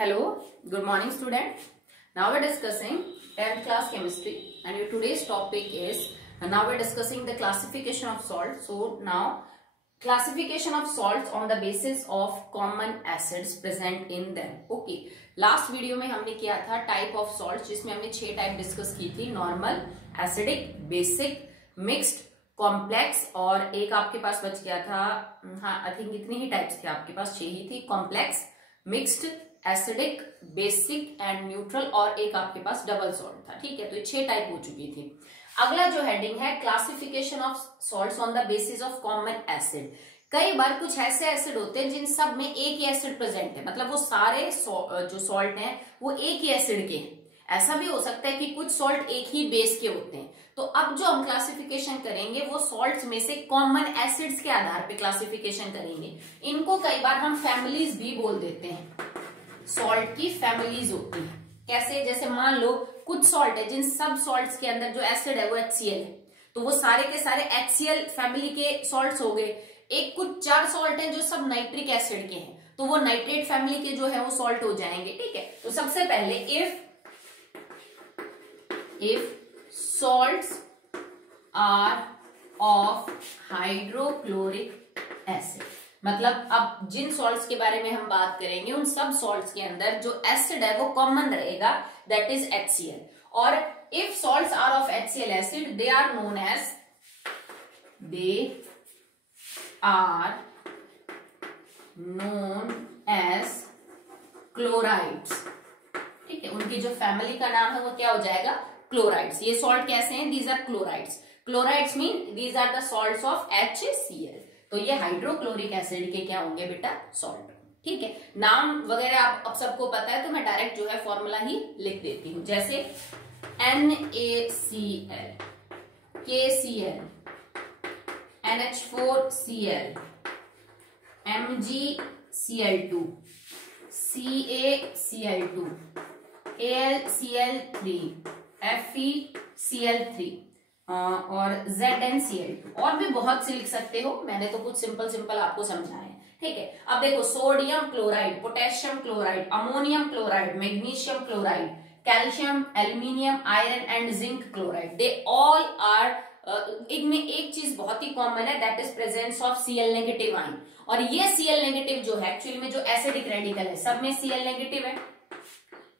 Hello, good morning student. Now we're discussing 10th class chemistry and your today's topic is now we're discussing the classification of salt. So now classification of salts on the basis of common acids present in them. Okay, last video में हमने किया था type of salt जिसमें हमने 6 type discuss की थी, normal, acidic, basic, mixed, complex और एक आपके पास बच गया था, हाँ आई थिंक इतनी ही टाइप्स थे आपके पास, 6 ही थी, complex, mixed, acidic, basic and neutral और एक आपके पास डबल सॉल्ट था। ठीक है, तो ये 6 टाइप हो चुकी थी। अगला जो हेडिंग है classification of salts on the basis of common acid. कई बार कुछ ऐसे एसिड होते हैं जिन सब में एक ही एसिड प्रेजेंट है, मतलब वो सारे जो सॉल्ट हैं वो एक ही एसिड के हैं। ऐसा भी हो सकता है कि कुछ सॉल्ट एक ही बेस के होते हैं। तो अब जो हम क्लासिफिकेशन करेंगे वो सॉल्ट्स में से कॉमन एसिड्स के आधार पे क्लासिफिकेशन करेंगे। इनको कई बार हम फैमिलीज भी बोल देते हैं, सॉल्ट की फैमिलीज होती है। कैसे? जैसे मान लो कुछ सॉल्ट है जिन सब सॉल्ट्स के अंदर जो एसिड है वो HCl है, तो वो सारे के सारे HCl फैमिली के सॉल्ट्स हो गए। एक कुछ 4 सॉल्ट हैं जो सब नाइट्रिक एसिड के हैं, तो वो नाइट्रेट फैमिली के जो है वो सॉल्ट हो जाएंगे। ठीक है, तो सबसे पहले if salts are of hydrochloric acid, मतलब अब जिन सॉल्ट्स के बारे में हम बात करेंगे उन सब सॉल्ट्स के अंदर जो एसिड है वो कॉमन रहेगा, दैट इज HCl। और if salts are of HCl acid they are known as chlorides. ठीक है, उनकी जो फैमिली का नाम है वो क्या हो जाएगा? क्लोराइड्स। ये सॉल्ट कैसे हैं? These are chlorides. Chlorides mean these are the salts of HCl। तो ये हाइड्रोक्लोरिक एसिड के क्या होंगे बेटा? सॉल्ट। ठीक है, नाम वगैरह आप अब सबको पता है तो मैं डायरेक्ट जो है फॉर्मूला ही लिख देती हूं। जैसे NaCl, KCl, NH4Cl, MgCl2, CaCl2, AlCl3, FeCl3 और ZnCl2, और भी बहुत से लिख सकते हो, मैंने तो कुछ सिंपल आपको समझाया है। ठीक है, अब देखो sodium chloride, potassium chloride, ammonium chloride, magnesium chloride, calcium, aluminium, iron and zinc chloride, they all are, इनमें एक चीज बहुत ही कॉमन है, that is presence of Cl negative ion. और ये Cl नेगेटिव जो है एक्चुअली में जो एसिडिक रेडिकल है सब में Cl नेगेटिव है।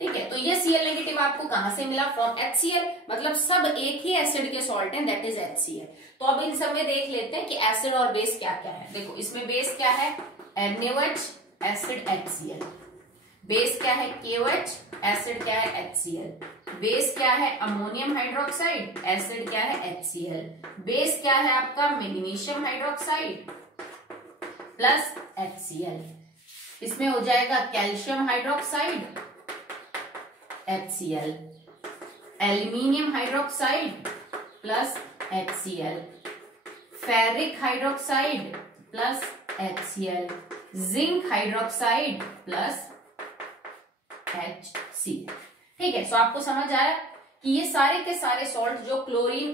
ठीक है, तो ये Cl नेगेटिव आपको कहां से मिला? फ्रॉम HCl, मतलब सब एक ही एसिड के सॉल्ट हैं, दैट इज HCl। तो अब इन सब में देख लेते हैं कि एसिड और बेस क्या क्या है। देखो इसमें बेस क्या है? NaOH, acid HCl। बेस क्या है? KOH, एसिड क्या है? HCl। बेस क्या है? अमोनियम हाइड्रोक्साइड, एसिड क्या है? HCl। बेस क्या है आपका? Magnesium hydroxide plus HCl। इसमें हो जाएगा calcium hydroxide, HCl, aluminium hydroxide plus HCl, ferric hydroxide plus HCl, zinc hydroxide plus HCl। ठीक है, सो आपको समझ आया कि ये सारे के सारे सॉल्ट जो क्लोरीन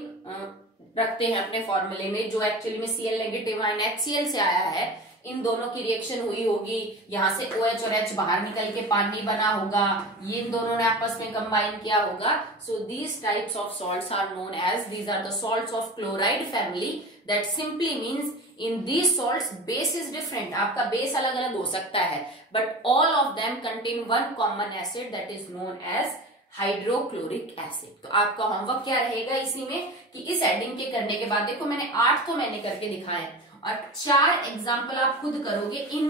रखते हैं अपने फॉर्मूले में, जो एक्चुअली में Cl नेगेटिव आयन HCl से आया है, इन दोनों की रिएक्शन हुई होगी, यहां से OH और H बाहर निकल के पानी बना होगा, ये इन दोनों ने आपस में कंबाइन किया होगा। So these types of salts are known as, these are the salts of chloride family, that simply means in these salts base is different. आपका बेस अलग अलग हो सकता है, but all of them contain one common acid that is known as hydrochloric acid. तो आपका homework क्या रहेगा इसी में कि इस हेडिंग के करने के बाद, देखो मैंने 8 तो मैंने करके दिखाए और 4 एग्जाम्पल आप खुद करोगे इन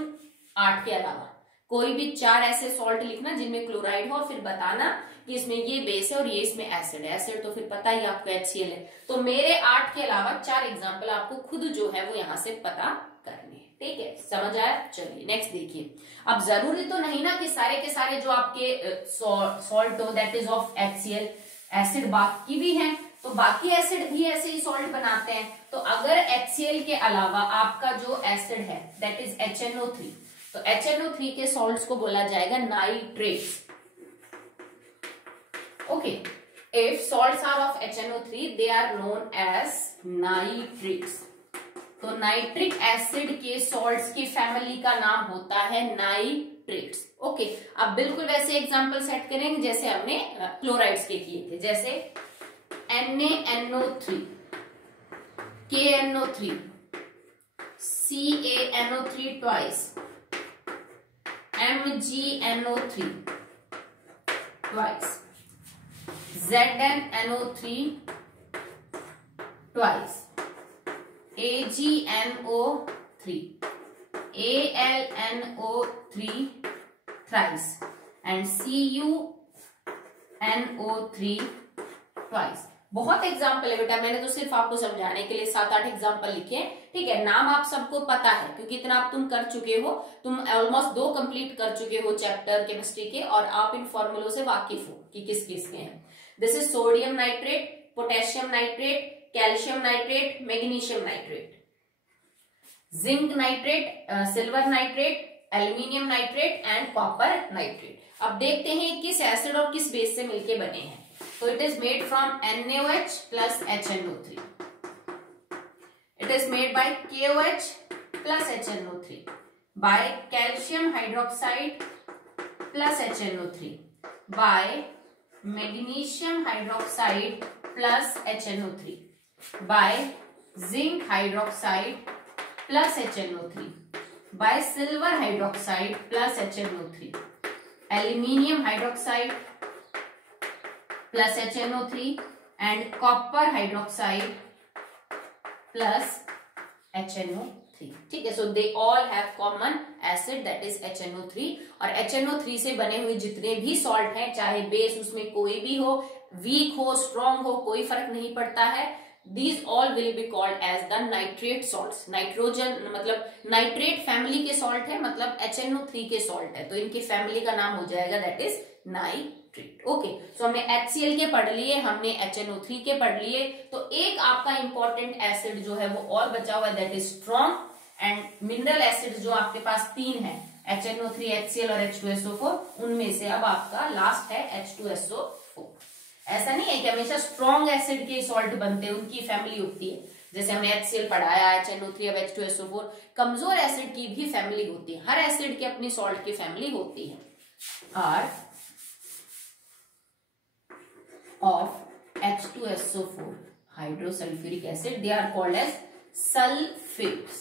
8 के अलावा। कोई भी 4 ऐसे सॉल्ट लिखना जिनमें क्लोराइड हो और फिर बताना कि इसमें ये बेस है और ये इसमें एसिड है। एसिड तो फिर पता ही आपको HCl है। तो मेरे 8 के अलावा 4 एग्जाम्पल आपको खुद जो है वो यहां से पता करने हैं। ठीक है, समझ आया? चलिए नेक्स्ट देखिए। अब जरूरी तो नहीं ना कि सारे के सारे जो आपके सॉल्ट हो that is of HCl acid, बाकी भी हैं, तो बाकी एसिड भी ऐसे ही सॉल्ट बनाते हैं। तो अगर HCl के अलावा आपका जो एसिड है दैट इज HNO3, तो HNO3 के सॉल्ट्स को बोला जाएगा nitrates. Okay, if salts are of HNO3 they are known as nitrates. तो नाइट्रिक एसिड के सॉल्ट्स की फैमिली का नाम होता है नाइट्रेट्स। ओके, अब बिल्कुल वैसे एग्जांपल सेट करेंगे जैसे हमने क्लोराइड्स के किए थे, जैसे NaNO3, KNO3, CaNO3 twice, MgNO3 twice, ZnNO3 twice, AgNO3, AlNO3 thrice and CuNO3 twice। बहुत एग्जाम्पल है बेटा, मैंने तो सिर्फ आपको समझाने के लिए 7-8 एग्जाम्पल लिखे हैं। ठीक है, नाम आप सबको पता है क्योंकि इतना आप तुम कर चुके हो, तुम ऑलमोस्ट 2 कंप्लीट कर चुके हो चैप्टर केमिस्ट्री के, और आप इन फॉर्मूलों से वाकिफ हो कि किस किस के हैं। This is sodium nitrate, potassium nitrate, calcium nitrate, magnesium nitrate, zinc nitrate, silver nitrate, aluminium nitrate and copper nitrate. अब देखते हैं किस एसिड और किस बेस से मिलके बने हैं। So it is made from NaOH plus HNO3. It is made by KOH plus HNO3, by calcium hydroxide plus HNO3, by magnesium hydroxide plus HNO3, by zinc hydroxide plus HNO3, by silver hydroxide plus HNO3, aluminium hydroxide plus HNO3 and copper hydroxide plus HNO3। ठीक है, so they all have common acid that is HNO3। और HNO3 से बने हुए जितने भी salt हैं, चाहे बेस उसमें कोई भी हो, वीक हो, स्ट्रॉन्ग हो, कोई फर्क नहीं पड़ता है, these all will be called as the nitrate salts। Nitrogen मतलब नाइट्रेट फैमिली के सॉल्ट है, मतलब HNO3 के सॉल्ट है, तो इनकी फैमिली का नाम हो जाएगा दैट इज नाइट्रेट। ओके, सो हमने HCl के पढ़ लिए, हमने HNO3 के पढ़ लिए, तो एक आपका इंपॉर्टेंट एसिड जो है वो और बचा हुआ है that is strong and mineral acid जो आपके पास 3 है, HNO3, HCl और H2SO4, उनमें से अब आपका लास्ट है H2SO4। ऐसा नहीं है कि हमेशा स्ट्रॉन्ग एसिड के सॉल्ट बनते हैं, उनकी फैमिली होती है, जैसे हमने HCl पढ़ाया, HNO3, अब H2SO4। कमजोर एसिड की भी फैमिली होती है, हर एसिड की अपनी सॉल्ट की फैमिली होती है। और of H2SO4 hydrosulfuric acid they are called as sulfates।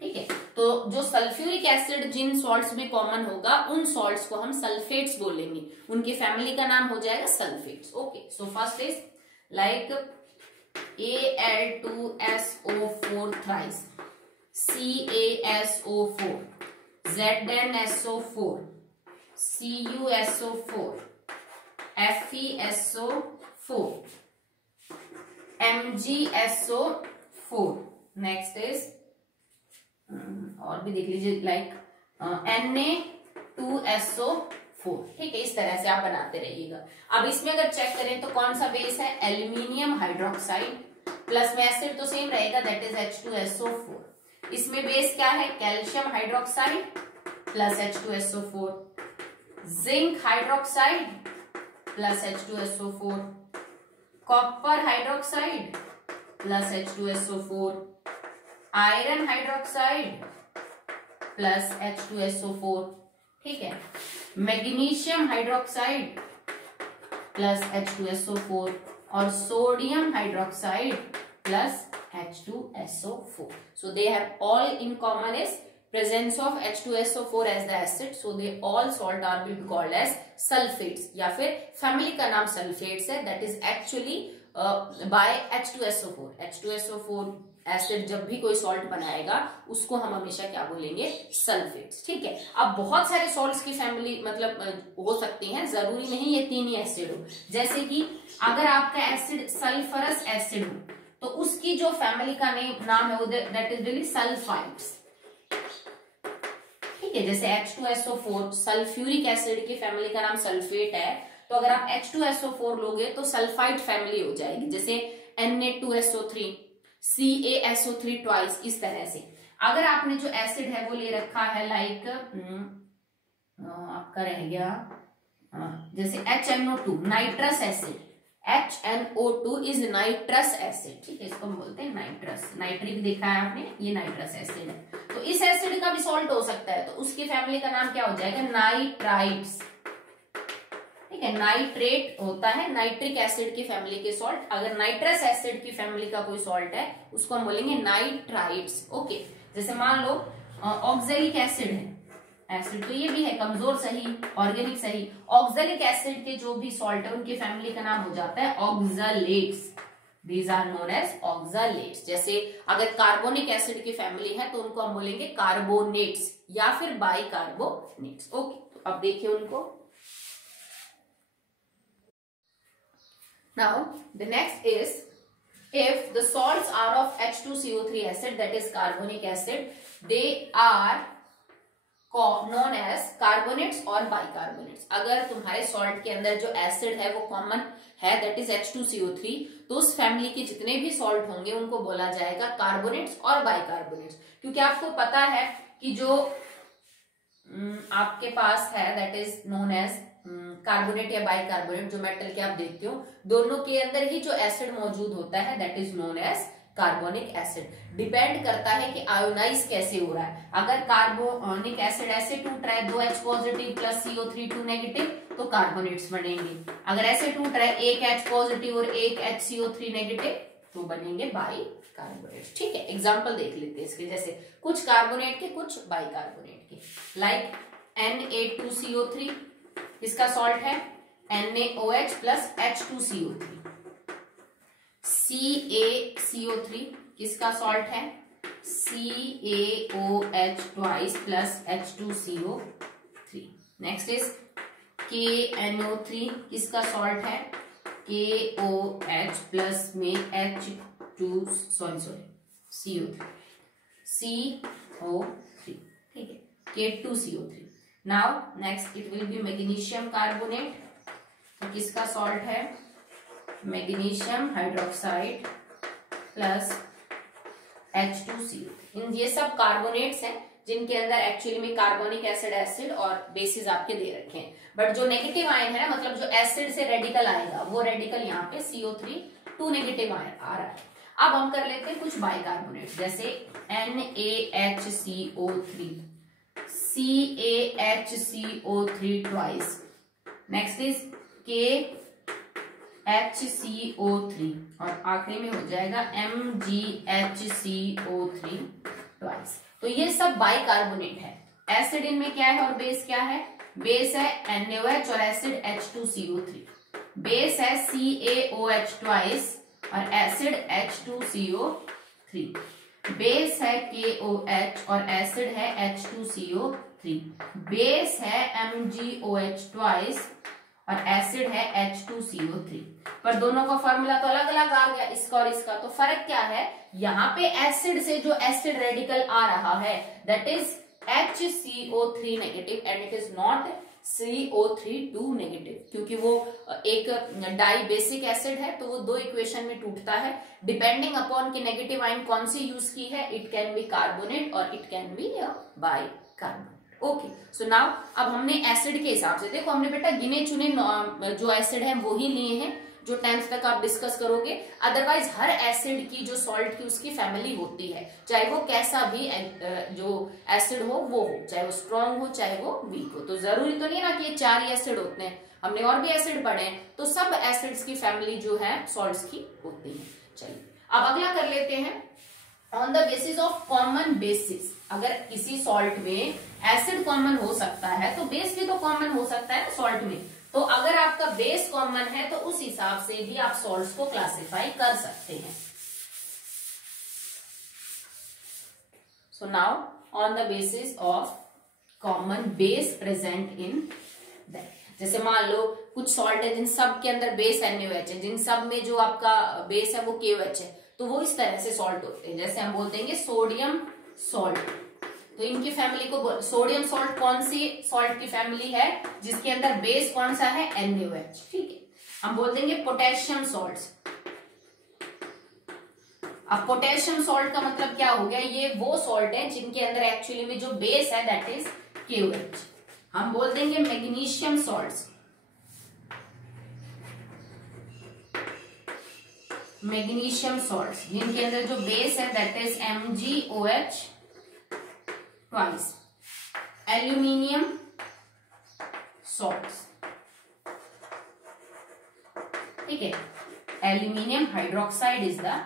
ठीक है, तो जो सल्फ्यूरिक एसिड जिन सॉल्ट्स में कॉमन होगा उन सॉल्ट्स को हम सल्फेट्स बोलेंगे, उनकी फैमिली का नाम हो जाएगा sulphates. Okay, so first is like Al2SO4 thrice, CaSO4, ZnSO4, CuSO4, FeSO4, MgSO4, next is और भी देख लीजिए लाइक Na2SO4। ठीक है, इस तरह से आप बनाते रहिएगा। अब इसमें अगर चेक करें तो कौन सा बेस है, एल्यूमिनियम हाइड्रोक्साइड, प्लस में एसिड तो सेम रहेगा दैट इज H2SO4। इसमें बेस क्या है, calcium hydroxide plus H2SO4, zinc hydroxide plus H2SO4, copper hydroxide plus H2SO4, iron hydroxide plus H2SO4। ठीक है, मैग्नीशियम हाइड्रोक्साइड प्लस H2SO4 और sodium hydroxide plus H2SO4। So they have all in common is presence of H2SO4 as the acid, so they all salt are will be called as sulfates, या फिर family का नाम sulphates है, that is actually by H2SO4। H2SO4 acid जब भी कोई salt बनाएगा उसको हम हमेशा क्या बोलेंगे, सल्फेट्स। ठीक है, अब बहुत सारे सॉल्ट्स की फैमिली मतलब हो सकती हैं, जरूरी नहीं ये 3 ही एसिड हो। जैसे कि अगर आपका एसिड सल्फरस एसिड हो तो उसकी जो फैमिली का नाम है वो दैट इज रियली सल्फाइड्स। ठीक है, जैसे H2SO4 सल्फ्यूरिक एसिड की फैमिली का नाम सल्फेट है, तो अगर आप H2SO4 लोगे तो सल्फाइड फैमिली हो जाएगी, जैसे Na2SO3, CaSO3 ट्वाइस, इस तरह से। अगर आपने जो एसिड है वो ले रखा है लाइक आपका रह गया जैसे HNO2 nitrous acid, HNO2 is nitrous acid, ठीक है, इसको हम बोलते हैं नाइट्रस, नाइट्रिक देखा है आपने, ये नाइट्रस एसिड है। तो इस एसिड का भी सॉल्ट हो सकता है, तो उसकी फैमिली का नाम क्या हो जाएगा, नाइट्राइट्स, ठीक है। नाइट्रेट होता है नाइट्रिक एसिड की फैमिली के सॉल्ट, अगर नाइट्रस एसिड की फैमिली का कोई सॉल्ट है उसको हम बोलेंगे नाइट्राइट्स, ओके। जैसे मान लो ऑक्सैलिक एसिड है, एसिड तो ये भी है कमजोर सही, ऑर्गेनिक सही, ऑक्सैलिक एसिड के जो भी सॉल्ट है उनकी फैमिली का नाम हो जाता है oxalates, these are known as oxalates. जैसे अगर कार्बोनिक एसिड की फैमिली है तो उनको हम बोलेंगे कार्बोनेट्स या फिर बाइकार्बोनेट्स, ओके। तो अब देखिए उनको। Now the next is, if the salts are of H2CO3 acid, that is carbonic acid, they are known as carbonates और bicarbonates। अगर तुम्हारे सॉल्ट के अंदर जो एसिड है वो कॉमन है, that is H2CO3, तो उस फैमिली के जितने भी सॉल्ट होंगे उनको बोला जाएगा कार्बोनेट्स और बाइकार्बोनेट्स। क्योंकि आपको पता है कि जो आपके पास है that is known as carbonate या बाइकार्बोनेट, जो मेटल के आप देखते हो, दोनों के अंदर ही जो एसिड मौजूद होता है that is known as carbonic acid. Depend करता है कि आयोनाइज कैसे हो रहा है। अगर कार्बोनिक एसिड ऐसे टूट रहा है 2H positive plus CO3 2 negative, तो कार्बोनेट्स बनेंगे। अगर ऐसे टूट रहा है 1H पॉजिटिव और 1H CO3 नेगेटिव, तो बनेंगे बाइकार्बोनेट्स, ठीक है। एग्जांपल देख लेते हैं इसके, जैसे कुछ कार्बोनेट के कुछ बाइकार्बोनेट के, लाइक Na2CO3 इसका सॉल्ट है NaOH प्लस H2CO3। CaCO3 किसका सॉल्ट है CaOH twice plus H2CO3। Next is KNO3 किसका सॉल्ट है KOH प्लस में CO3, ठीक है, K2CO3। Now next it will be magnesium carbonate, तो किसका सॉल्ट है मैग्नीशियम हाइड्रोक्साइड प्लस H2CO3। ये सब कार्बोनेट्स हैं जिनके अंदर एक्चुअली में कार्बोनिक एसिड और बेसिस आपके दे रखे हैं, बट जो नेगेटिव आयन है ना, मतलब जो एसिड से रेडिकल आएगा वो रेडिकल यहाँ पे CO3 2 नेगेटिव आयन आ रहा है। अब हम कर लेते हैं कुछ बाइकार्बोनेट, जैसे NaHCO3, CaHCO3 twice, next is KHCO3 और आखिरी में हो जाएगा MgHCO3 ट्वाइस। तो ये सब बाइकार्बोनेट है। एसिड इनमें क्या है और बेस क्या है, बेस है NaOH और एसिड H2CO3, बेस है CaOH ट्वाइस और एसिड H2CO3, बेस है KOH और एसिड है H2CO3, बेस है MgOH ट्वाइस और एसिड है H2CO3। पर दोनों का फॉर्मूला तो अलग अलग आ गया, इसका और इसका। तो फर्क क्या है, यहाँ पे एसिड से जो एसिड रेडिकल आ रहा है that is HCO3 negative and it is not CO3 2 negative, क्योंकि वो एक डाई बेसिक एसिड है, तो वो दो इक्वेशन में टूटता है। डिपेंडिंग अपॉन कि नेगेटिव आयन कौन सी यूज की है, इट कैन बी कार्बोनेट और it can be bicarbonate. Okay, so now अब हमने एसिड के हिसाब से, देखो हमने बेटा गिने चुने जो एसिड है वो ही लिए हैं जो 10th तक आप डिस्कस करोगे। अदरवाइज हर एसिड की जो सॉल्ट की उसकी फैमिली होती है, चाहे वो कैसा भी जो एसिड हो वो हो, चाहे वो स्ट्रॉन्ग हो चाहे वो वीक हो। तो जरूरी तो नहीं ना कि ये 4 ही एसिड होते हैं, हमने और भी एसिड पढ़े हैं, तो सब एसिड्स की फैमिली जो है सॉल्ट्स की होती है। चलिए अब अगला कर लेते हैं, on the basis of common basis. अगर किसी सॉल्ट में एसिड कॉमन हो सकता है तो बेस भी तो कॉमन हो सकता है सॉल्ट में। तो अगर आपका बेस कॉमन है तो उस हिसाब से भी आप सॉल्ट्स को क्लासिफाई कर सकते हैं। So now on the basis of common base present in that, जैसे मान लो कुछ सॉल्ट है जिन सब के अंदर बेस NaOH है, जिन सब में जो आपका बेस है वो KOH है, तो वो इस तरह से सॉल्ट होते हैं। जैसे हम बोल देंगे सोडियम सॉल्ट, तो इनकी फैमिली को, सोडियम सॉल्ट कौन सी सॉल्ट की फैमिली है जिसके अंदर बेस कौन सा है NaOH, ठीक है। हम बोल देंगे पोटेशियम सॉल्ट्स। अब पोटेशियम सॉल्ट का मतलब क्या हो गया, ये वो सॉल्ट है जिनके अंदर एक्चुअली में जो बेस है दैट इज KOH। हम बोल देंगे मैग्नीशियम सॉल्ट्स। मैग्नीशियम सॉल्ट्स जिनके अंदर जो बेस है that is MgOH twice. Aluminium salts, ठीक है, aluminium hydroxide is the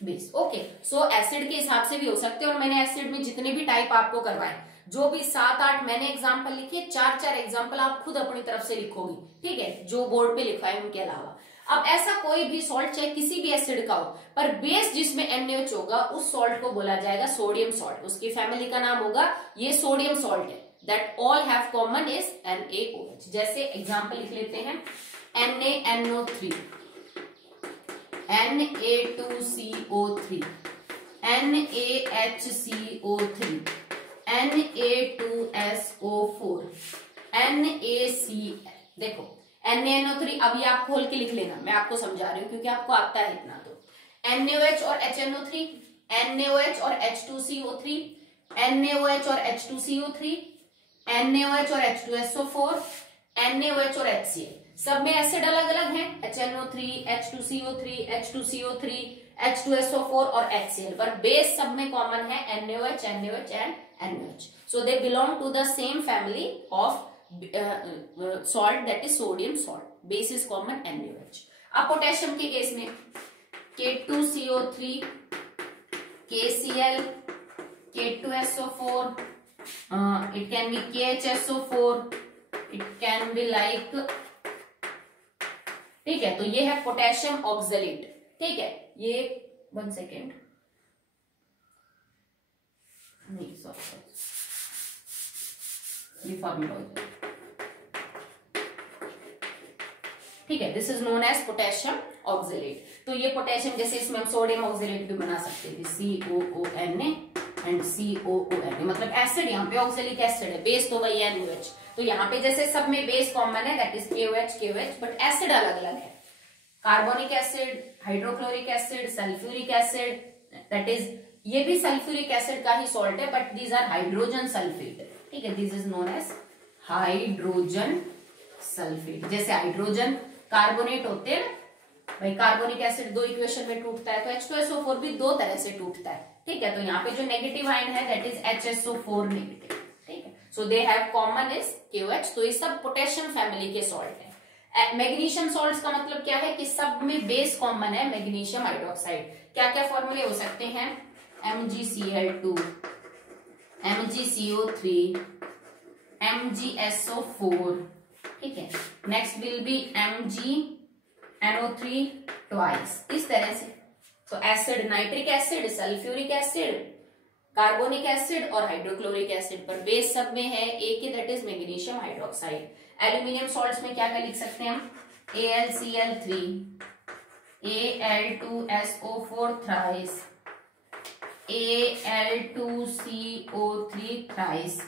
base. Okay, so acid के हिसाब से भी हो सकते हैं, और मैंने एसिड में जितने भी टाइप आपको करवाए, जो भी 7-8 मैंने एग्जांपल लिखे, 4-4 एग्जांपल आप खुद अपनी तरफ से लिखोगी, ठीक है, जो बोर्ड पे लिखा है उनके अलावा। अब ऐसा कोई भी सॉल्ट चाहे किसी भी एसिड का हो, पर बेस जिसमें NaOH होगा उस सॉल्ट को बोला जाएगा सोडियम सॉल्ट। उसकी फैमिली का नाम होगा, ये सोडियम सॉल्ट है, that all have common is NaOH। जैसे एग्जांपल लिख लेते हैं, NaNO3, Na2CO3, NaHCO3, Na2SO4, NaCl। देखो NaNO3, अभी आप खोल के लिख लेना, मैं आपको समझा रही हूँ क्योंकि आपको आता है इतना। तो NaOH और HNO3, NaOH और H2CO3, NaOH और H2CO3, NaOH और H2SO4, NaOH और HCl। सब में एसिड अलग अलग हैं, HNO3, H2CO3, H2CO3, H2SO4 और HCl, पर बेस सब में कॉमन है NaOH, NaOH and NaOH। So they belong to the same family of salt, that is sodium salt. Base is common NaOH. अब पोटेशियम के केस में K2CO3, KCl, K2SO4, it can be KHSO4, it can be like, ठीक है, तो ये है potassium oxalate, ठीक है, ये 1 सेकेंड, नहीं सॉरी, ये फॉर्मूला, ठीक है, this is known as potassium oxalate. तो ये पोटेशियम, जैसे इसमें हम सोडियम ऑक्सलेट भी बना सकते हैं, COONA एंड COONA, मतलब एसिड, यहाँ पे ऑक्सलिक एसिड है, बेस तो वही है NaOH। तो यहाँ पे जैसे सब में बेस कॉमन है that is KOH, but acid अलग अलग है। Carbonic acid, hydrochloric acid, sulphuric acid, that is, ये भी सल्फ्यूरिक एसिड का ही सॉल्ट है, but these are hydrogen sulphate, ठीक है, this is known as hydrogen sulphate. जैसे हाइड्रोजन कार्बोनेट होते हैं भाई, कार्बोनिक एसिड 2 इक्वेशन में टूटता है, तो H2SO4 भी 2 तरह से टूटता है, ठीक है। तो यहाँ पे जो नेगेटिव आयन है दैट इज HSO4 नेगेटिव, ठीक है। So they have common is KOH। तो ये सब पोटेशियम फैमिली के सॉल्ट है। मैग्नीशियम सॉल्ट्स का मतलब क्या है कि सब में बेस कॉमन है मैग्नीशियम हाइड्रोक्साइड। क्या क्या फॉर्मूले हो सकते हैं, MgCl2, MgCO3, MgSO4, ठीक है। Next will be MgNO3 twice, इस तरह से। तो acid, nitric acid, sulphuric acid, carbonic acid और हाइड्रोक्लोरिक एसिड, पर बेस सब में है एक ही, that is magnesium hydroxide. Aluminium salts में क्या क्या लिख सकते हैं हम, AlCl3, Al2SO4 thrice, Al2CO3 thrice,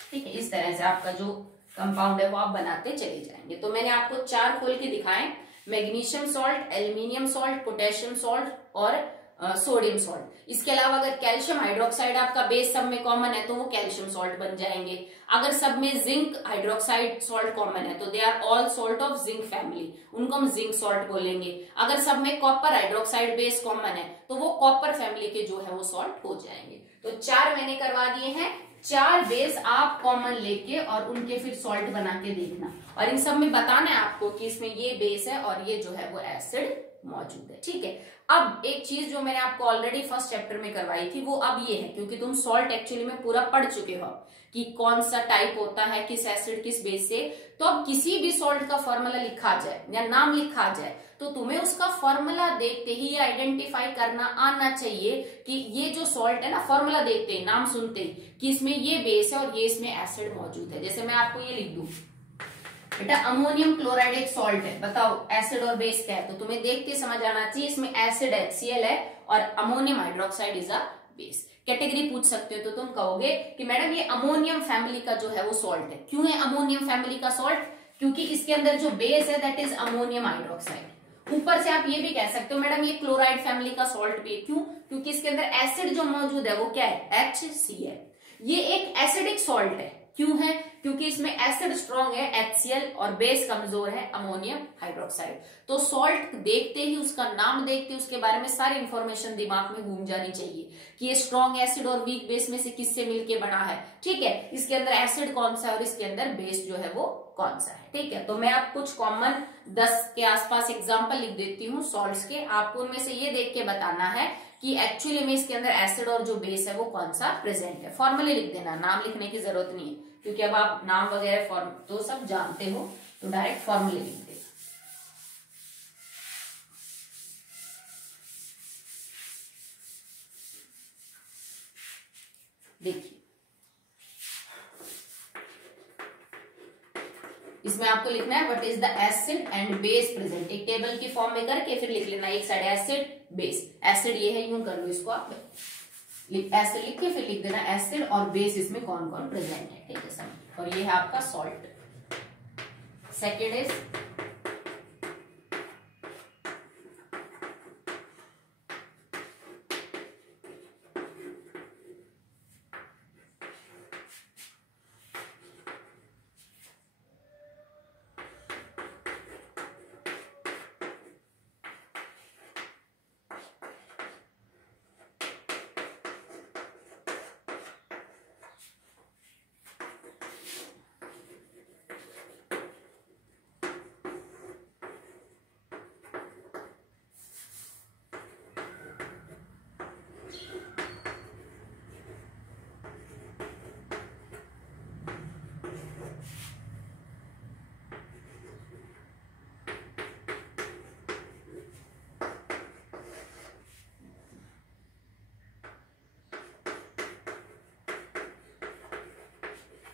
ठीक है। इस तरह से आपका जो कंपाउंड है वो आप बनाते चले जाएंगे। तो मैंने आपको 4 खोल के दिखाए, magnesium salt, aluminium salt, potassium salt और सोडियम सॉल्ट। इसके अलावा अगर कैल्शियम हाइड्रोक्साइड आपका बेस सब में कॉमन है तो वो कैल्शियम सॉल्ट बन जाएंगे। अगर सब में जिंक हाइड्रोक्साइड सॉल्ट कॉमन है तो they are all salt of zinc family, उनको हम जिंक सॉल्ट बोलेंगे। अगर सब में कॉपर हाइड्रोक्साइड बेस कॉमन है तो वो कॉपर फैमिली के जो है वो सॉल्ट हो जाएंगे। तो 4 मैंने करवा दिए हैं, 4 बेस आप कॉमन लेके और उनके फिर सॉल्ट बना के देखना, और इन सब में बताना है आपको कि इसमें ये बेस है और ये जो है वो एसिड मौजूद है, ठीक है। अब एक चीज जो मैंने आपको ऑलरेडी फर्स्ट चैप्टर में करवाई थी वो अब ये है, क्योंकि तुम सॉल्ट एक्चुअली में पूरा पढ़ चुके हो कि कौन सा टाइप होता है, किस एसिड किस बेस से। तो अब किसी भी सॉल्ट का फॉर्मूला लिखा जाए या नाम लिखा जाए तो तुम्हें उसका फॉर्मूला देखते ही आइडेंटिफाई करना आना चाहिए कि ये जो सॉल्ट है ना, फॉर्मूला देखते ही, नाम सुनते ही कि इसमें ये बेस है और ये इसमें एसिड मौजूद है। जैसे मैं आपको ये लिख दूं बेटा, अमोनियम क्लोराइड एक सॉल्ट है, बताओ एसिड और बेस क्या है, तो तुम्हें देखते समझ आना चाहिए इसमें एसिड HCl है और ammonium hydroxide is a base. Category पूछ सकते हो तो तुम कहोगे कि मैडम ये अमोनियम फैमिली का जो है वो सॉल्ट है। क्यों है अमोनियम फैमिली का सॉल्ट, क्योंकि इसके अंदर जो बेस है दैट इज अमोनियम हाइड्रोक्साइड। ऊपर से आप ये भी कह सकते हो मैडम ये क्लोराइड फैमिली का सॉल्ट भी है। क्यों, क्योंकि इसके अंदर एसिड जो मौजूद है वो क्या है, HCl। ये एक एसिडिक सॉल्ट है, क्यों है? क्योंकि इसमें एसिड स्ट्रॉन्ग है HCl और बेस कमजोर है अमोनियम हाइड्रोक्साइड। तो सॉल्ट देखते ही, उसका नाम देखते ही उसके बारे में सारी इंफॉर्मेशन दिमाग में घूम जानी चाहिए कि ये स्ट्रॉन्ग एसिड और वीक बेस में से किससे मिलके बना है। ठीक है, इसके अंदर एसिड कौन सा है और इसके अंदर बेस जो है वो कौन सा है। ठीक है, तो मैं आप कुछ कॉमन 10 के आसपास एग्जाम्पल लिख देती हूँ सॉल्ट्स के। आपको उनमें से ये देख के बताना है कि एक्चुअली में इसके अंदर एसिड और जो बेस है वो कौन सा प्रेजेंट है। फॉर्मली लिख देना, नाम लिखने की जरूरत नहीं है, क्योंकि अब आप नाम वगैरह फॉर्म तो सब जानते हो, तो डायरेक्ट फॉर्मली लिख देना। देखिए, इसमें आपको लिखना है what is the acid and base present. एक टेबल की फॉर्म में करके फिर लिख लेना, एक साइड एसिड बेस। एसिड ये है, यूं कर लो इसको आप, एसिड लिख के फिर लिख देना एसिड और बेस इसमें कौन कौन प्रेजेंट है। ठीक है सब, और ये है आपका सॉल्ट। सेकेंड इज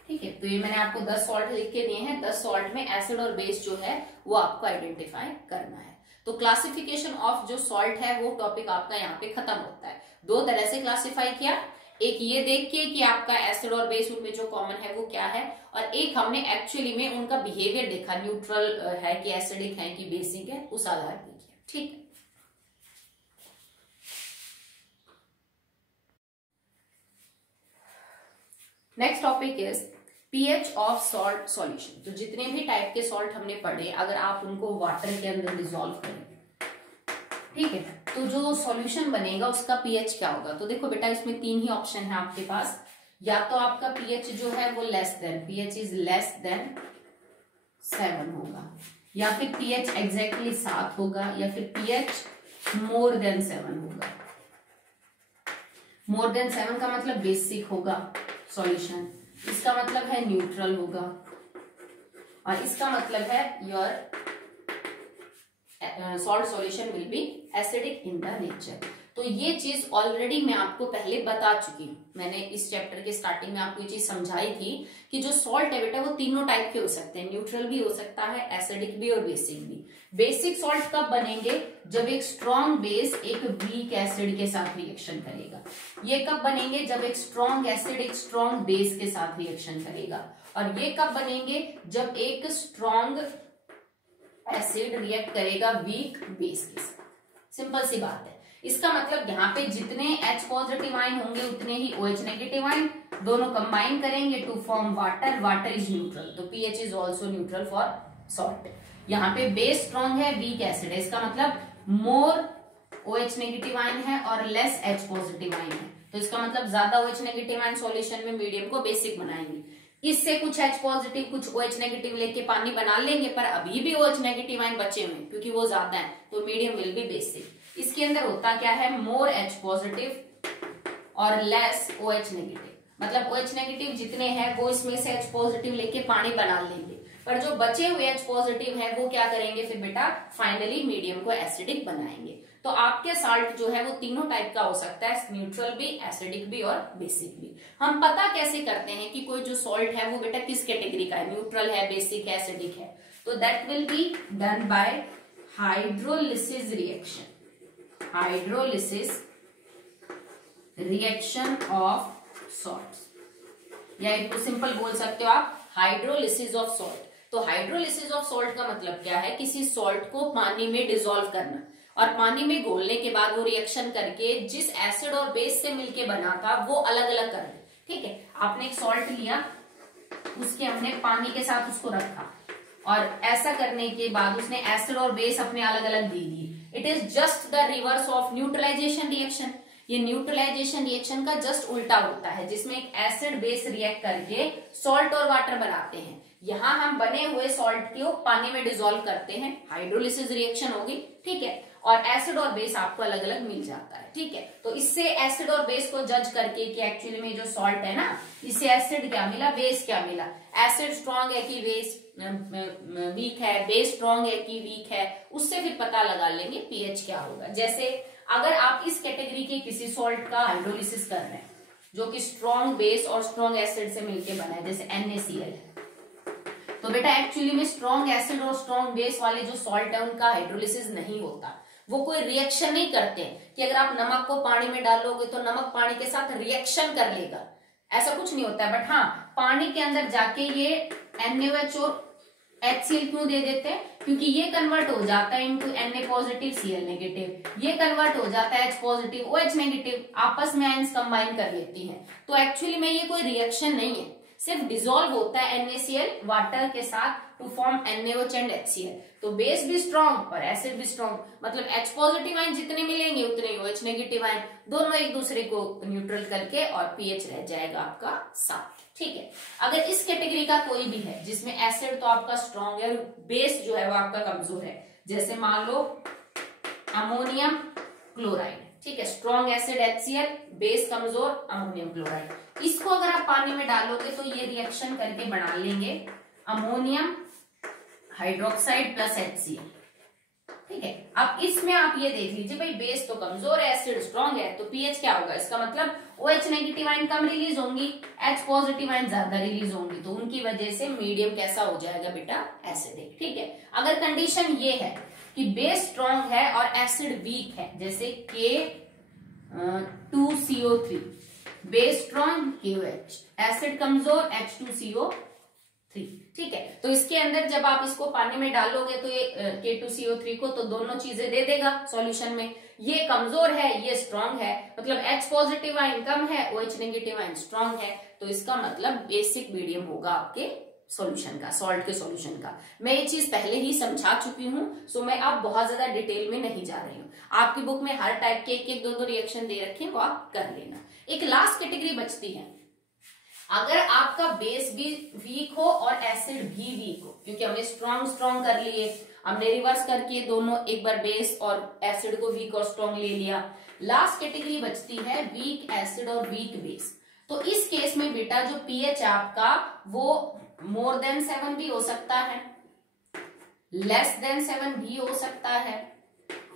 ठीक है, तो ये मैंने आपको 10 सॉल्ट लिख के दिए हैं। 10 सॉल्ट में एसिड और बेस जो है वो आपको आइडेंटिफाई करना है। तो क्लासिफिकेशन ऑफ जो सॉल्ट है वो टॉपिक आपका यहाँ पे खत्म होता है। दो तरह से क्लासिफाई किया, एक ये देख के कि आपका एसिड और बेस उनमें जो कॉमन है वो क्या है, और एक हमने एक्चुअली में उनका बिहेवियर देखा, न्यूट्रल है कि एसिडिक है कि बेसिक है, उस आधार पर किया। ठीक है, next topic is pH of salt solution. तो जितने भी टाइप के सॉल्ट हमने पढ़े, अगर आप उनको वाटर के अंदर डिसॉल्व करें, ठीक है, तो जो सॉल्यूशन बनेगा उसका पीएच क्या होगा। तो देखो बेटा, इसमें 3 ही ऑप्शन है आपके पास। या तो आपका पीएच जो है वो less than, pH is less than 7 होगा, या फिर पीएच एग्जैक्टली 7 होगा, या फिर पीएच मोर देन 7 होगा। मोर देन 7 का मतलब बेसिक होगा सॉल्यूशन, इसका मतलब है न्यूट्रल होगा, और इसका मतलब है your salt solution will be acidic in the nature. तो ये चीज ऑलरेडी मैं आपको पहले बता चुकी हूं। मैंने इस चैप्टर के स्टार्टिंग में आपको ये चीज समझाई थी कि जो सॉल्ट है बेटा वो तीनों टाइप के हो सकते हैं, न्यूट्रल भी हो सकता है, एसिडिक भी और बेसिक भी। बेसिक सॉल्ट कब बनेंगे, जब एक स्ट्रॉन्ग बेस एक वीक एसिड के साथ रिएक्शन करेगा। ये कब बनेंगे, जब एक स्ट्रॉन्ग एसिड एक स्ट्रॉन्ग बेस के साथ रिएक्शन करेगा। और ये कब बनेंगे, जब एक स्ट्रॉन्ग एसिड रिएक्ट करेगा वीक बेस के साथ। सिंपल सी बात है। इसका मतलब यहाँ पे जितने H पॉजिटिव आयन होंगे उतने ही OH नेगेटिव आयन, दोनों कंबाइन करेंगे to form water. Water is neutral, तो pH is also neutral for salt. यहाँ पे बेस स्ट्रॉन्ग है, वीक एसिड है, इसका मतलब मोर OH नेगेटिव आयन है और लेस H पॉजिटिव आयन है, तो इसका मतलब ज्यादा OH नेगेटिव आयन सॉल्यूशन में मीडियम को बेसिक बनाएंगे। इससे कुछ H पॉजिटिव कुछ OH नेगेटिव लेके पानी बना लेंगे, पर अभी भी OH नेगेटिव आयन बचे हुए क्योंकि वो ज्यादा है, तो मीडियम विल बी बेसिक। इसके अंदर होता क्या है, मोर H पॉजिटिव और लेस OH नेगेटिव, मतलब OH नेगेटिव जितने हैं वो इसमें से H पॉजिटिव लेके पानी बना लेंगे, पर जो बचे हुए H पॉजिटिव है वो क्या करेंगे फिर बेटा, फाइनली मीडियम को एसिडिक बनाएंगे। तो आपके साल्ट जो है वो तीनों टाइप का हो सकता है, न्यूट्रल भी, एसिडिक भी और बेसिक भी। हम पता कैसे करते हैं कि कोई जो सॉल्ट है वो बेटा किस कैटेगरी का है, न्यूट्रल है, बेसिक है, एसिडिक है, तो that will be done by hydrolysis reaction. Hydrolysis reaction of salts, या इसको सिंपल बोल सकते हो आप हाइड्रोलिसिस ऑफ सॉल्ट। तो हाइड्रोलिसिस ऑफ सॉल्ट का मतलब क्या है, किसी सॉल्ट को पानी में डिसॉल्व करना, और पानी में घोलने के बाद वो रिएक्शन करके जिस एसिड और बेस से मिलके बना था वो अलग अलग कर दे। ठीक है, आपने एक सॉल्ट लिया, उसके हमने पानी के साथ उसको रखा और ऐसा करने के बाद उसने एसिड और बेस अपने अलग अलग दे दिए। It is just the reverse of neutralisation reaction. ये न्यूट्रलाइजेशन रिएक्शन का जस्ट उल्टा होता है, जिसमें एक एसिड बेस रिएक्ट करके सॉल्ट और वाटर बनाते हैं। यहाँ हम बने हुए सॉल्ट को पानी में डिसॉल्व करते हैं, हाइड्रोलिसिस रिएक्शन होगी, ठीक है, और एसिड और बेस आपको अलग अलग मिल जाता है, ठीक है। तो इससे एसिड और बेस को जज करके कि एक्चुअली में जो सॉल्ट है ना, इससे एसिड क्या मिला, बेस क्या मिला, एसिड स्ट्रॉन्ग है कि बेस वीक है, बेस स्ट्रॉन्ग है कि वीक है, उससे फिर पता लगा लेंगे पीएच क्या होगा। जैसे अगर आप इस कैटेगरी के किसी सॉल्ट का हाइड्रोलिसिस कर रहे हैं जो कि स्ट्रॉन्ग बेस और स्ट्रॉन्ग एसिड से मिलकर बना है, जैसे NaCl, तो बेटा एक्चुअली में स्ट्रॉन्ग एसिड और स्ट्रॉन्ग बेस वाले जो सॉल्ट है उनका हाइड्रोलिसिस नहीं होता। वो कोई रिएक्शन नहीं करते कि अगर आप नमक को पानी में डालोगे तो नमक पानी के साथ रिएक्शन कर लेगा, ऐसा कुछ नहीं होता है। बट हाँ, पानी के अंदर जाके ये NaOH और HCl क्यों दे देते हैं, क्योंकि ये कन्वर्ट हो जाता है into Na positive Cl negative, ये कन्वर्ट हो जाता है H पॉजिटिव OH नेगेटिव, आपस में आयंस कंबाइन कर लेती हैं। तो एक्चुअली में ये कोई रिएक्शन नहीं है, सिर्फ डिसॉल्व होता है NaCl वाटर के साथ to form NaOH and HCl। तो बेस भी स्ट्रॉन्ग और एसिड भी स्ट्रॉन्ग, मतलब H पॉजिटिव आयन जितने मिलेंगे उतने ही OH नेगेटिव आयन, दोनों एक दूसरे को न्यूट्रल करके और pH रह जाएगा आपका 7, ठीक है। अगर इस कैटेगरी का कोई भी है जिसमें एसिड तो आपका स्ट्रॉन्ग है, बेस जो है वो आपका कमजोर है, जैसे मान लो अमोनियम क्लोराइड, ठीक है, स्ट्रॉन्ग एसिड HCl, बेस कमजोर अमोनियम क्लोराइड, इसको अगर आप पानी में डालोगे तो ये रिएक्शन करके बना लेंगे अमोनियम हाइड्रोक्साइड प्लस HCl, ठीक है। अब इसमें आप ये देख लीजिए भाई, बेस तो कमजोर है, एसिड स्ट्रॉन्ग है, तो पीएच क्या होगा, इसका मतलब OH नेगेटिव आयन कम रिलीज होंगी, H पॉजिटिव आयन ज्यादा रिलीज होंगी, तो उनकी वजह से मीडियम कैसा हो जाएगा बेटा, एसिडिक, ठीक है। अगर कंडीशन ये है कि बेस स्ट्रॉन्ग है और एसिड वीक है, जैसे K2CO3, base strong KOH, acid कमजोर H2CO3, ठीक है। तो इसके अंदर जब आप इसको पानी में डालोगे तो ये K2CO3 को तो दोनों चीजें दे देगा सॉल्यूशन में, ये कमजोर है ये स्ट्रॉन्ग है, मतलब H पॉजिटिव आयन कम है, OH नेगेटिव आयन स्ट्रॉन्ग है, तो इसका मतलब बेसिक मीडियम होगा आपके सॉल्यूशन का, सॉल्ट के सॉल्यूशन का। मैं ये चीज पहले ही समझा चुकी हूँ, सो मैं अब बहुत ज्यादा डिटेल में नहीं जा रही हूँ। आपकी बुक में हर टाइप के एक दो रिएक्शन दे रखे हैं, वो आप कर लेना। एक लास्ट कैटेगरी बचती है, अगर आपका बेस भी वीक हो और एसिड भी वीक हो, क्योंकि हमने स्ट्रॉन्ग कर लिए, हमने रिवर्स करके दोनों एक बार बेस और एसिड को वीक और स्ट्रॉन्ग ले लिया। लास्ट कैटेगरी बचती है वीक एसिड और वीक बेस। तो इस केस में बेटा जो पीएच आपका वो मोर देन 7 भी हो सकता है, लेस देन 7 भी हो सकता है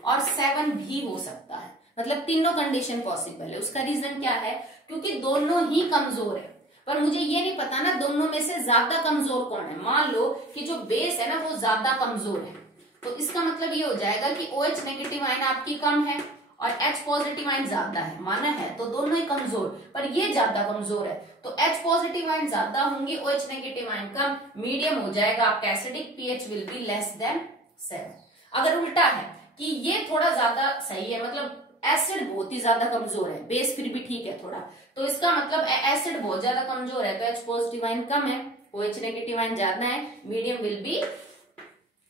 और 7 भी हो सकता है, मतलब तीनों कंडीशन पॉसिबल है। उसका रीजन क्या है, क्योंकि दोनों ही कमजोर है, पर मुझे ये नहीं पता ना दोनों में से ज्यादा कमजोर कौन है। मान लो कि जो बेस है ना वो ज्यादा कमजोर है, तो इसका मतलब ये हो जाएगा कि OH नेगेटिव आयन आपकी कम है और H पॉजिटिव आयन ज्यादा है, माना है, तो दोनों ही कमजोर, पर ये ज्यादा कमजोर है, तो H पॉजिटिव आयन ज्यादा होंगे, OH नेगेटिव आयन कम, मीडियम हो जाएगा आपका acidic, pH will be less than 7। अगर उल्टा है कि ये थोड़ा ज्यादा सही है, मतलब एसिड बहुत ही ज्यादा कमजोर है, बेस फिर भी ठीक है थोड़ा, तो इसका मतलब एसिड बहुत ज्यादा कमजोर है तो H पॉजिटिव आयन कम है, OH नेगेटिव आयन ज्यादा है, medium will be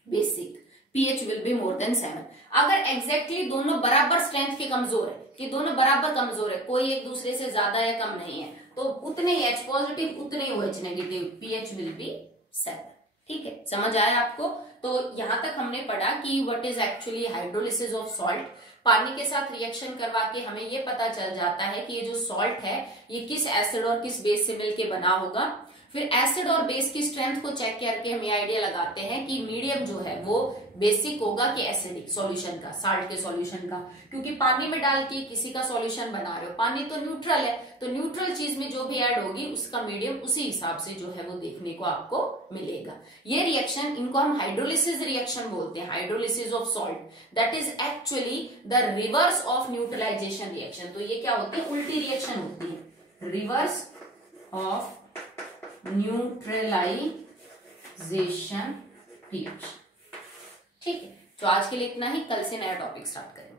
basic, pH will be more than 7। अगर एग्जैक्टली दोनों बराबर स्ट्रेंथ के कमजोर है, कि दोनों बराबर कमजोर है, कोई एक दूसरे से ज्यादा या कम नहीं है, तो उतने ही H पॉजिटिव उतने ही OH negative, pH will be 7, ठीक है। समझ आया आपको? तो यहां तक हमने पढ़ा कि what is actually hydrolysis of salt. पानी के साथ रिएक्शन करवा के हमें ये पता चल जाता है कि ये जो सॉल्ट है ये किस एसिड और किस बेस से मिलके बना होगा। फिर एसिड और बेस की स्ट्रेंथ को चेक करके हम ये आइडिया लगाते हैं कि मीडियम जो है वो बेसिक होगा कि एसिडिक सॉल्यूशन का, साल्ट के सॉल्यूशन का, क्योंकि पानी में डाल के किसी का सॉल्यूशन बना रहे हो, पानी तो न्यूट्रल है, तो न्यूट्रल चीज में जो भी ऐड होगी उसका मीडियम उसी हिसाब से जो है वो देखने को आपको मिलेगा। ये रिएक्शन, इनको हम हाइड्रोलिसिस रिएक्शन बोलते हैं, hydrolysis of salt, that is actually the reverse of neutralisation reaction. तो ये क्या होती है, उल्टी रिएक्शन होती है, रिवर्स ऑफ न्यूट्रलाइजेशन रिएक्शन, ठीक है। तो आज के लिए इतना ही, कल से नया टॉपिक स्टार्ट करेंगे।